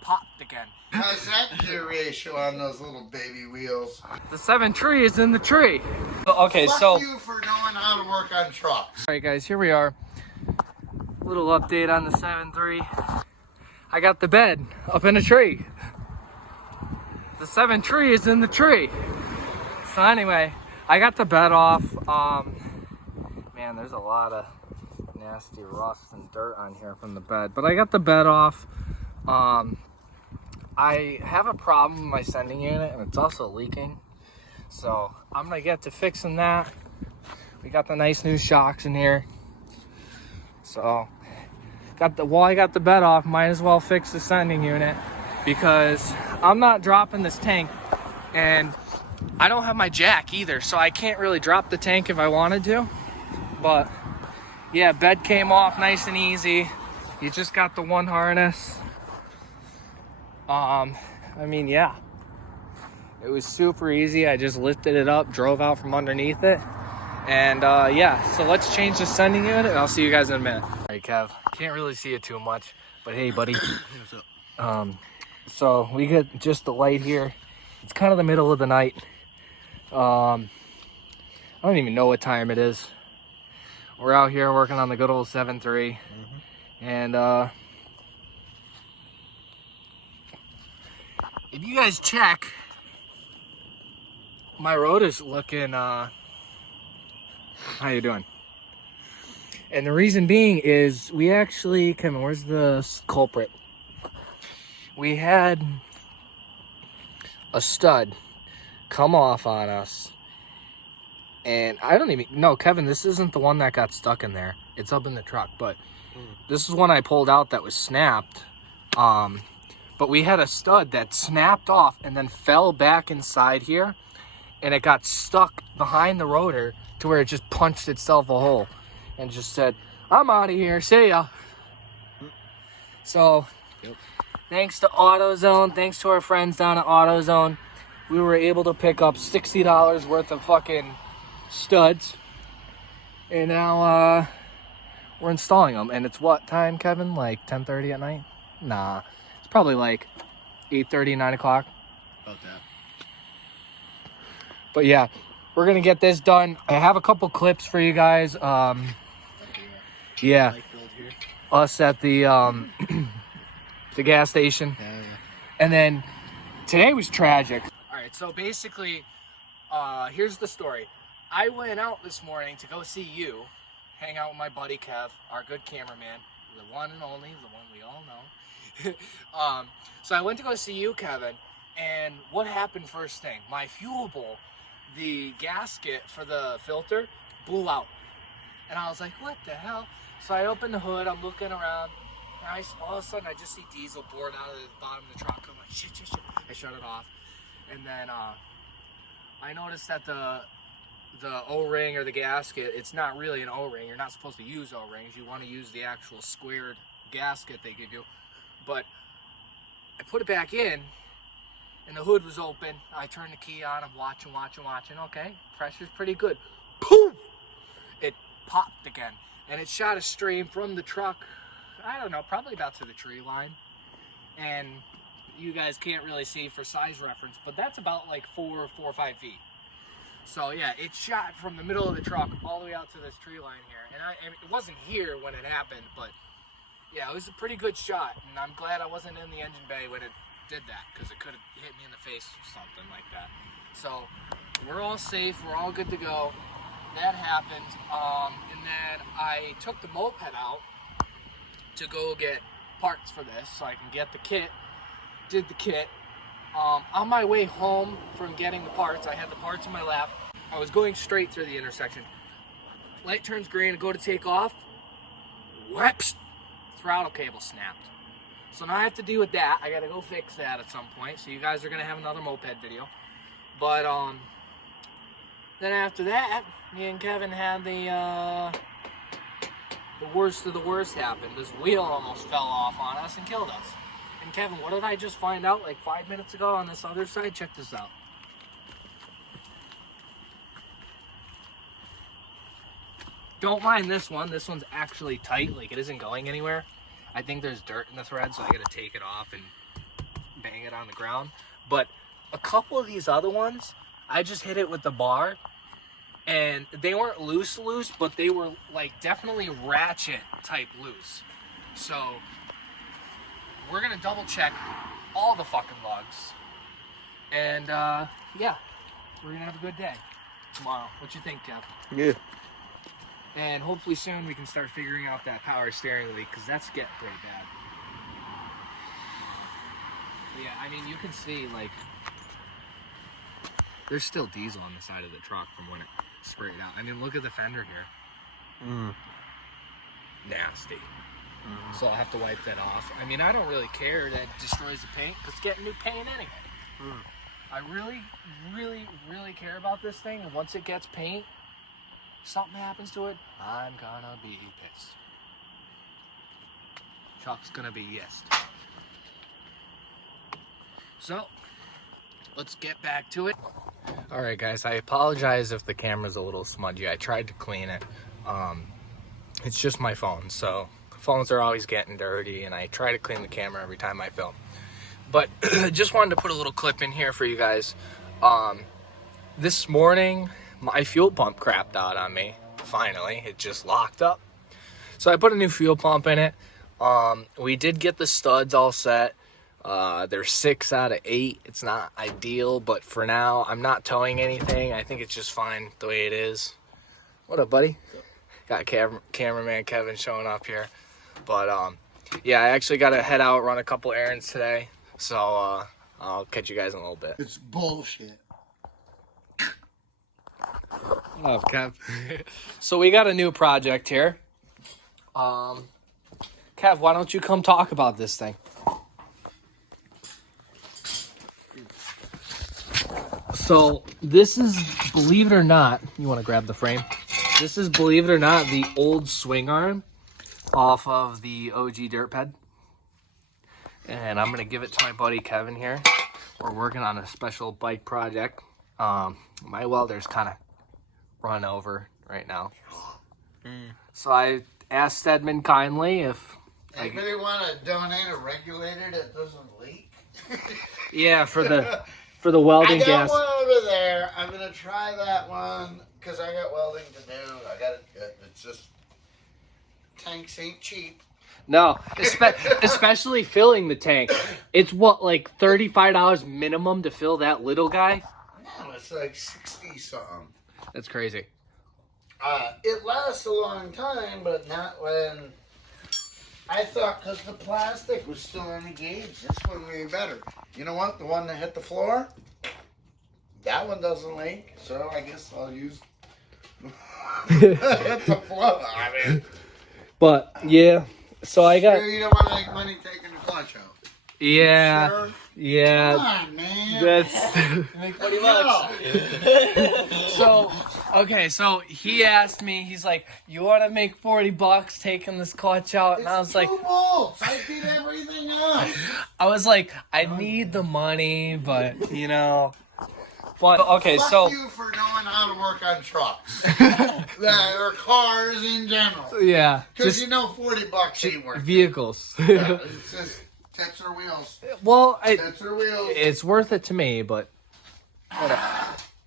popped again. How's that gear ratio on those little baby wheels? The 7.3 is in the tree. Okay, Fuck you for knowing how to work on trucks. Alright guys, here we are. Little update on the 7.3. I got the bed up in a tree. The 7.3 is in the tree. So anyway, I got the bed off. Man, there's a lot of nasty rust and dirt on here from the bed. But I got the bed off. I have a problem with my sending unit and it's also leaking. So I'm gonna get to fixing that. We got the nice new shocks in here. So while I got the bed off, might as well fix the sending unit because I'm not dropping this tank and I don't have my jack either, so I can't really drop the tank if I wanted to. But yeah, bed came off nice and easy. You just got the one harness. I mean, yeah, it was super easy. I just lifted it up, drove out from underneath it. And yeah, so let's change the sending unit and I'll see you guys in a minute. All right, Kev, can't really see it too much, but hey, buddy. What's up? So we get just the light here. It's kind of the middle of the night. I don't even know what time it is. We're out here working on the good old 7.3. And if you guys check, my road is looking, how you doing? And the reason being is we actually, Kevin, where's the culprit? We had a stud come off on us. And I don't even, no, Kevin, this isn't the one that got stuck in there. It's up in the truck, but this is one I pulled out that was snapped. But we had a stud that snapped off and then fell back inside here. And it got stuck behind the rotor to where it just punched itself a hole and just said, I'm out of here, see ya. So, thanks to AutoZone, thanks to our friends down at AutoZone, we were able to pick up $60 worth of fucking studs. And now, we're installing them. And it's what time, Kevin? Like 10:30 at night? Nah, it's probably like 8:30, 9 o'clock. About that. But yeah, we're gonna get this done. I have a couple clips for you guys. Yeah, us at the the gas station. Yeah. And then today was tragic. All right, so basically, here's the story. I went out this morning to go see you, hang out with my buddy Kev, our good cameraman, the one and only, the one we all know. So I went to go see you, Kevin, and what happened first thing? My fuel bowl, the gasket for the filter, blew out. And I was like, what the hell? So I opened the hood, I'm looking around, and all of a sudden I just see diesel poured out of the bottom of the truck. I'm like, shit. I shut it off. And then I noticed that the O-ring or the gasket, it's not really an O-ring. You're not supposed to use O-rings. You want to use the actual squared gasket they give you. But I put it back in, and the hood was open. I turned the key on. I'm watching. Okay, pressure's pretty good. Boom! It popped again, and it shot a stream from the truck. I don't know, probably about to the tree line. And you guys can't really see for size reference, but that's about like 4 or 5 feet. So yeah, it shot from the middle of the truck all the way out to this tree line here. And it wasn't here when it happened, but yeah, it was a pretty good shot. And I'm glad I wasn't in the engine bay when it did that, because it could have hit me in the face or something like that. So we're all safe, we're all good to go. That happened, and then I took the moped out to go get parts for this so I can get the kit. Did the kit. On my way home from getting the parts, I had the parts in my lap. I was going straight through the intersection. Light turns green, I go to take off. Whoops! Throttle cable snapped. So now I have to deal with that. I gotta go fix that at some point. So you guys are gonna have another moped video. But then after that, me and Kevin had the worst of the worst happen. This wheel almost fell off on us and killed us. And Kevin, what did I just find out like 5 minutes ago on this other side? Check this out. Don't mind this one. This one's actually tight, like it isn't going anywhere. I think there's dirt in the thread, so I gotta take it off and bang it on the ground. But a couple of these other ones, I just hit it with the bar, and they weren't loose, but they were like definitely ratchet type loose. So we're gonna double check all the fucking lugs, and yeah, we're gonna have a good day tomorrow. What you think, Kev? Yeah. And hopefully soon we can start figuring out that power steering leak, because that's getting pretty bad. But yeah, I mean, you can see, like, there's still diesel on the side of the truck from when it sprayed out. I mean, look at the fender here. Nasty. So I'll have to wipe that off. I mean, I don't really care that it destroys the paint, because it's getting new paint anyway. I really, really, really care about this thing, and once it gets paint, something happens to it, I'm gonna be pissed. Chuck's gonna be yes. So, let's get back to it. Alright guys, I apologize if the camera's a little smudgy. I tried to clean it. It's just my phone, so phones are always getting dirty, and I try to clean the camera every time I film. But just wanted to put a little clip in here for you guys. This morning, my fuel pump crapped out on me. Finally, it just locked up. So I put a new fuel pump in it. We did get the studs all set. They're 6 out of 8. It's not ideal, but for now, I'm not towing anything. I think it's just fine the way it is. What up, buddy? Got cameraman Kevin showing up here. But yeah, I actually got to head out, run a couple errands today. So I'll catch you guys in a little bit. It's bullshit. Oh, Kev. So we got a new project here. Kev, why don't you come talk about this thing? So this is, believe it or not, you want to grab the frame? This is, believe it or not, the old swing arm off of the OG Dirt Ped. And I'm going to give it to my buddy Kevin here. We're working on a special bike project. My welder's kind of run over right now. So I asked Stedman kindly if... Anybody want to donate a regulator that doesn't leak? Yeah, for the welding I got gas. one over there. I'm going to try that one because I got welding to do. I got it. It's just... Tanks ain't cheap. No, especially filling the tank. It's what, like $35 minimum to fill that little guy? No, it's like 60 something. That's crazy. It lasts a long time, but not when I thought, because the plastic was still on the gauge. This one would be better. You know what? The one that hit the floor, that one doesn't leak. So I guess I'll use hit the floor. I mean, but yeah, so I got. Sure you don't want to make money taking the clutch out. Yeah, Sure? yeah. Come on, man. That's Make $40. so. Okay, so he asked me. He's like, "You want to make $40 taking this clutch out?" And I was like, 2 bolts. I did everything up. "I was like, I need the money, but you know." But okay, Fuck so you for knowing how to work on trucks or cars in general. yeah, Because just you know $40 ain't worth it. vehicles. Yeah, it's just tits or wheels. Well, Tits or wheels. it's worth it to me, but whatever.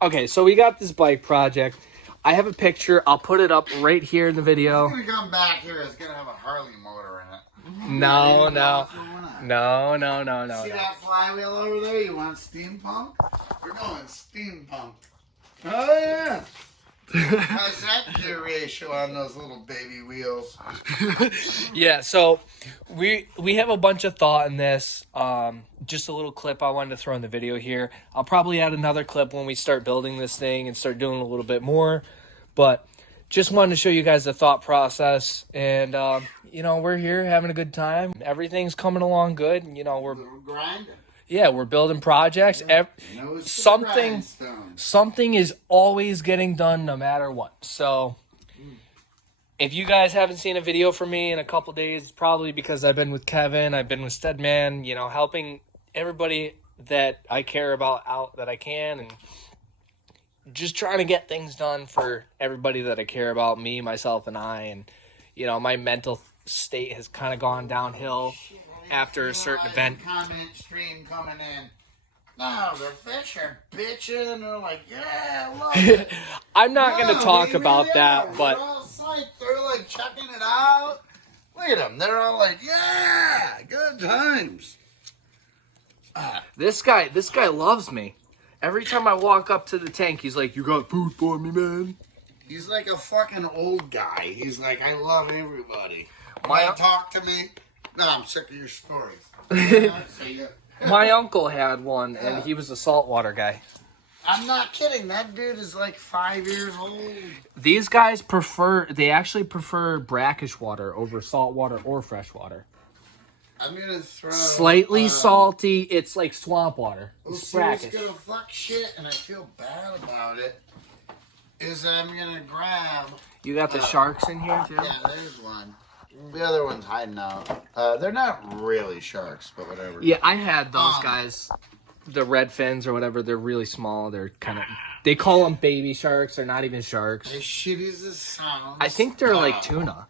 Okay, so we got this bike project. I have a picture. I'll put it up right here in the video. It's gonna come back here. It's gonna have a Harley motor in it. No, no, What's going on? no. See that flywheel over there? You want steam pump? We're going steam pump. Oh yeah. How's that gear ratio on those little baby wheels? Yeah, so we have a bunch of thought in this. Just a little clip I wanted to throw in the video here. I'll probably add another clip when we start building this thing and start doing a little bit more. But just wanted to show you guys the thought process. And, you know, we're here having a good time. Everything's coming along good. You know, we're Grinding. yeah, we're building projects. Nose to Something- grindstone. Something is always getting done no matter what. So if you guys haven't seen a video from me in a couple days, it's probably because I've been with Kevin, I've been with Stedman, you know, helping everybody that I care about out that I can, and just trying to get things done for everybody that I care about, me, myself, and I. And, you know, my mental state has kind of gone downhill after a certain event. Comment stream coming in. No, the fish are bitching. They're like, yeah, I love it. I'm not going to talk they about really that, are. but They're all psyched. They're like checking it out. Look at them. They're all like, yeah, good times. this guy loves me. Every time I walk up to the tank, he's like, "You got food for me, man?" He's like a fucking old guy. He's like, I love everybody. My- Talk to me. No, I'm sick of your stories. My uncle had one, and he was a saltwater guy. I'm not kidding. That dude is like 5 years old. These guys actually prefer brackish water over saltwater or freshwater. I'm gonna throw Slightly salty. It's like swamp water. It's what's brackish. gonna fuck shit, and I feel bad about it. Is I'm gonna grab. You got the sharks in here too? Yeah, there's one. The other one's hiding out. They're not really sharks, but whatever. Yeah, I had those guys. The red fins or whatever. They're really small. They're kind of. They call them baby sharks. They're not even sharks. As shitty as this sounds. I think they're like tuna.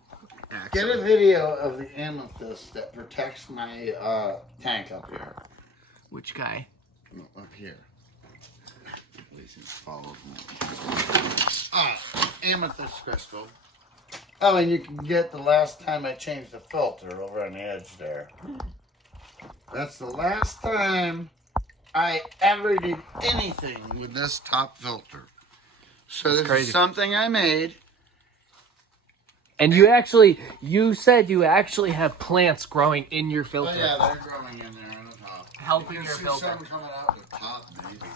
Get a video of the amethyst that protects my tank up here. Which guy? No, up here. At least it follows me. Amethyst crystal. Oh, and you can get the last time I changed the filter over on the edge there. That's the last time I ever did anything with this top filter. So That's this crazy. is something I made. And you said you actually have plants growing in your filter. Oh yeah, they're growing in there on the top. Helping You your see filter. some coming out the top, maybe.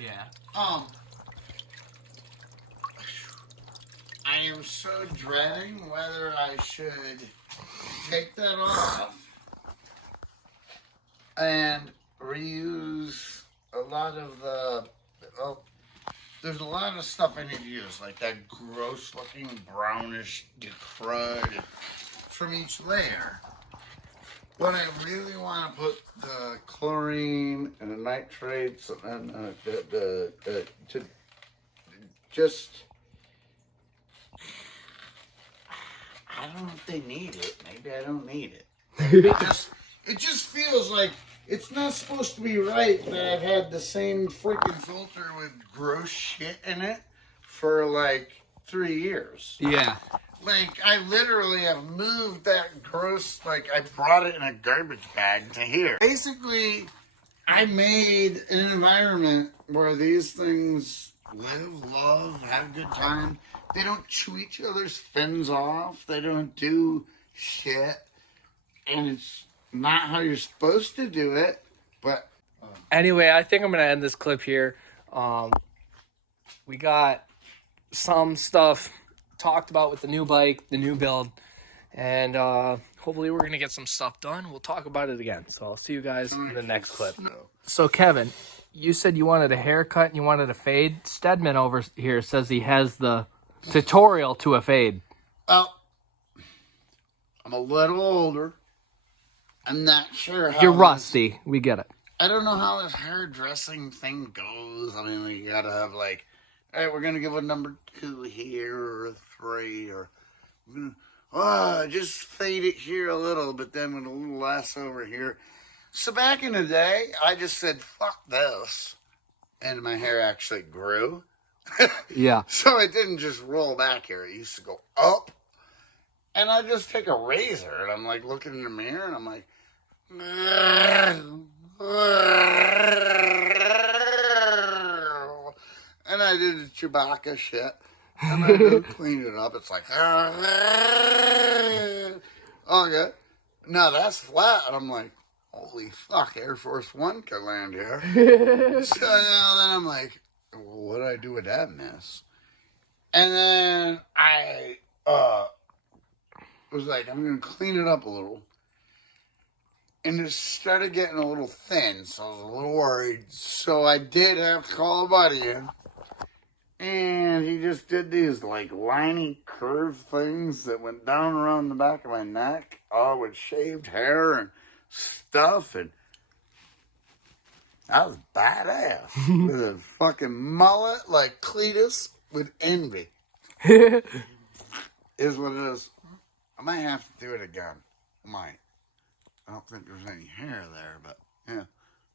Yeah. I am so dreading whether I should take that off and reuse a lot of the. Oh, there's a lot of stuff I need to use, like that gross-looking brownish crud from each layer. But I really want to put the chlorine and the nitrates and to just. I don't know if they need it. Maybe I don't need it. It just feels like it's not supposed to be right that I've had the same freaking filter with gross shit in it for like 3 years. Yeah. Like, I literally have moved that gross, like, I brought it in a garbage bag to here. Basically, I made an environment where these things live, love, have a good time. They don't chew each other's fins off. They don't do shit. And it's not how you're supposed to do it, but... Anyway, I think I'm going to end this clip here. We got some stuff talked about with the new bike, the new build, and hopefully we're going to get some stuff done. We'll talk about it again. So I'll see you guys in the next clip. So Kevin, you said you wanted a haircut and you wanted a fade. Stedman over here says he has the tutorial to a fade. Well, I'm a little older. I'm not sure how... You're rusty. We get it. I don't know how this hairdressing thing goes. I mean, we gotta have like, all right, we're gonna give a number 2 here or a 3, or we're gonna, just fade it here a little, but then with a little less over here. So back in the day, I just said, fuck this. And my hair actually grew. Yeah. So it didn't just roll back here. It used to go up. And I just take a razor and I'm like looking in the mirror and I'm like, and I did the Chewbacca shit. And I go clean it up. It's like, okay. Now that's flat. And I'm like, holy fuck, Air Force One could land here. So now then I'm like, what do I do with that mess? And then I was like, I'm going to clean it up a little. And it started getting a little thin, so I was a little worried. So I did have to call a buddy in. And he just did these, like, liney curved things that went down around the back of my neck, all with shaved hair and stuff. And I was badass. With a fucking mullet like Cletus with envy. Is what it is. I might have to do it again. I might. I don't think there's any hair there, but yeah,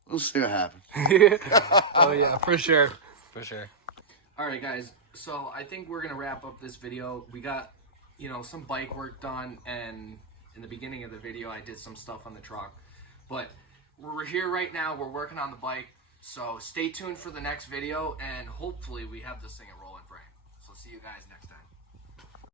we'll see what happens. Oh yeah, for sure. For sure. All right, guys. So I think we're gonna wrap up this video. We got, some bike work done, and in the beginning of the video, I did some stuff on the truck. But we're here right now. We're working on the bike. So stay tuned for the next video, and hopefully we have this thing a rolling frame. So see you guys next time.